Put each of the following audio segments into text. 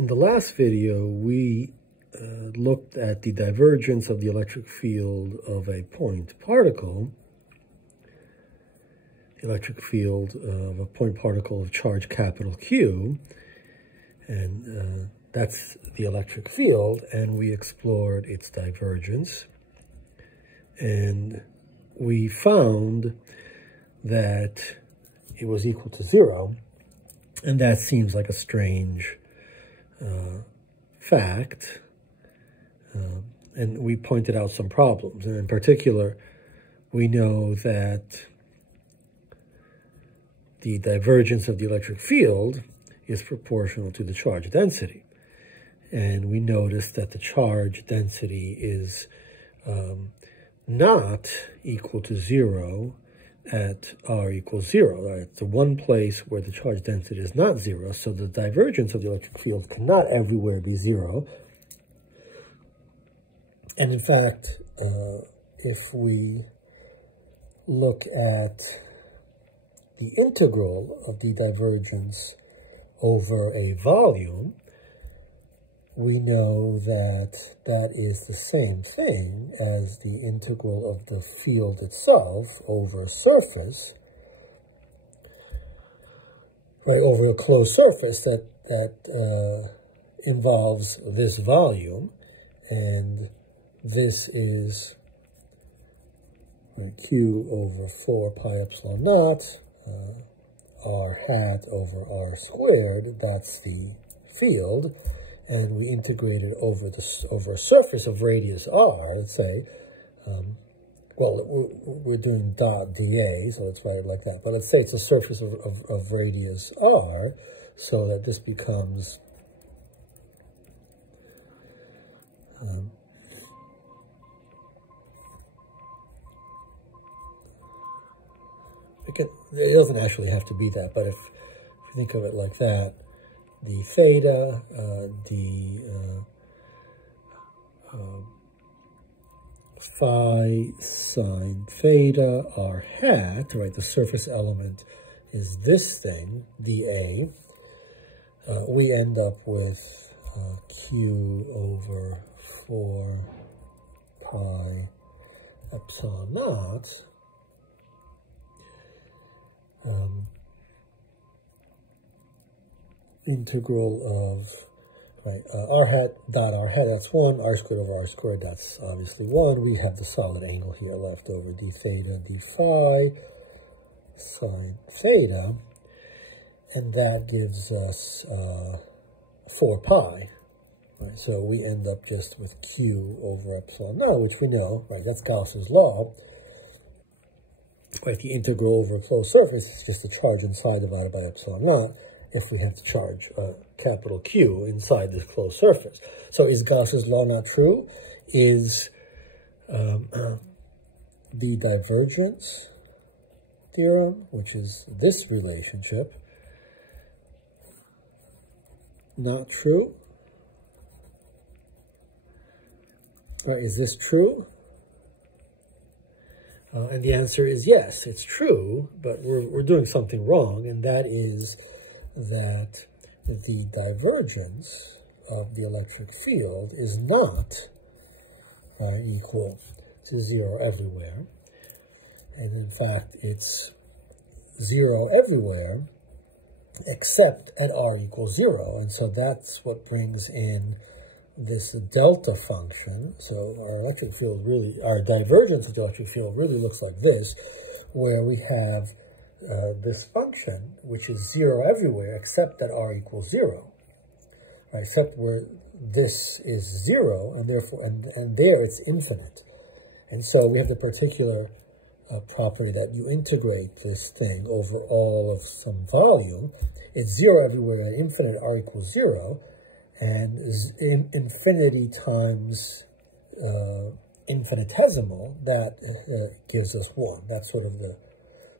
In the last video, we looked at the divergence of the electric field of a point particle, the electric field of a point particle of charge capital Q, and that's the electric field, and we explored its divergence, and we found that it was equal to 0, and that seems like a strange fact, and we pointed out some problems. And in particular, we know that the divergence of the electric field is proportional to the charge density. And we noticed that the charge density is not equal to 0 at r equals 0. Right? It's the one place where the charge density is not 0, so the divergence of the electric field cannot everywhere be 0. And in fact, if we look at the integral of the divergence over a volume, we know that that is the same thing as the integral of the field itself over a surface, right, over a closed surface that involves this volume, and this is Q over 4 pi epsilon naught, r hat over r squared. That's the field. And we integrate it over a surface of radius r, let's say, well, we're doing dot dA, so let's write it like that. But let's say it's a surface of radius r, so that this becomes it doesn't actually have to be that, but if you think of it like that, the theta, phi sine theta, r hat, right, the surface element is this thing, dA. We end up with Q over 4 pi epsilon naught. Integral of, right, r hat dot r hat, that's 1, r squared over r squared, that's obviously 1. We have the solid angle here left over, d theta, d phi, sine theta, and that gives us 4 pi, right? So we end up just with Q over epsilon naught, which we know, right, that's Gauss's law. Right, the integral over a closed surface is just the charge inside divided by epsilon naught, if we have the charge capital Q inside this closed surface. So is Gauss's law not true? Is the divergence theorem, which is this relationship, not true? Or is this true? And the answer is yes, it's true, but we're doing something wrong, and that is that the divergence of the electric field is not equal to 0 everywhere. And in fact, it's 0 everywhere except at r equals 0. And so that's what brings in this delta function. So our electric field really, our divergence of the electric field really looks like this, where we have this function, which is 0 everywhere except at r equals 0, right? Except where this is 0, and therefore, and there it's infinite. And so we have the particular property that you integrate this thing over all of some volume. It's 0 everywhere at infinite r equals 0, and infinity times infinitesimal, that gives us 1. That's sort of the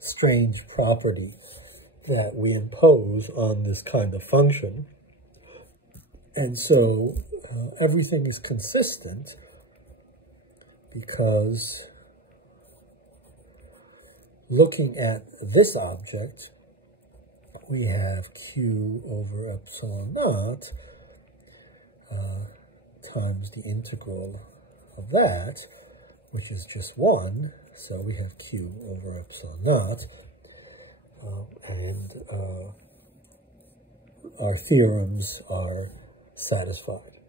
strange property that we impose on this kind of function. And so everything is consistent because looking at this object, we have Q over epsilon naught, times the integral of that, which is just 1. So we have q over epsilon naught. And our theorems are satisfied.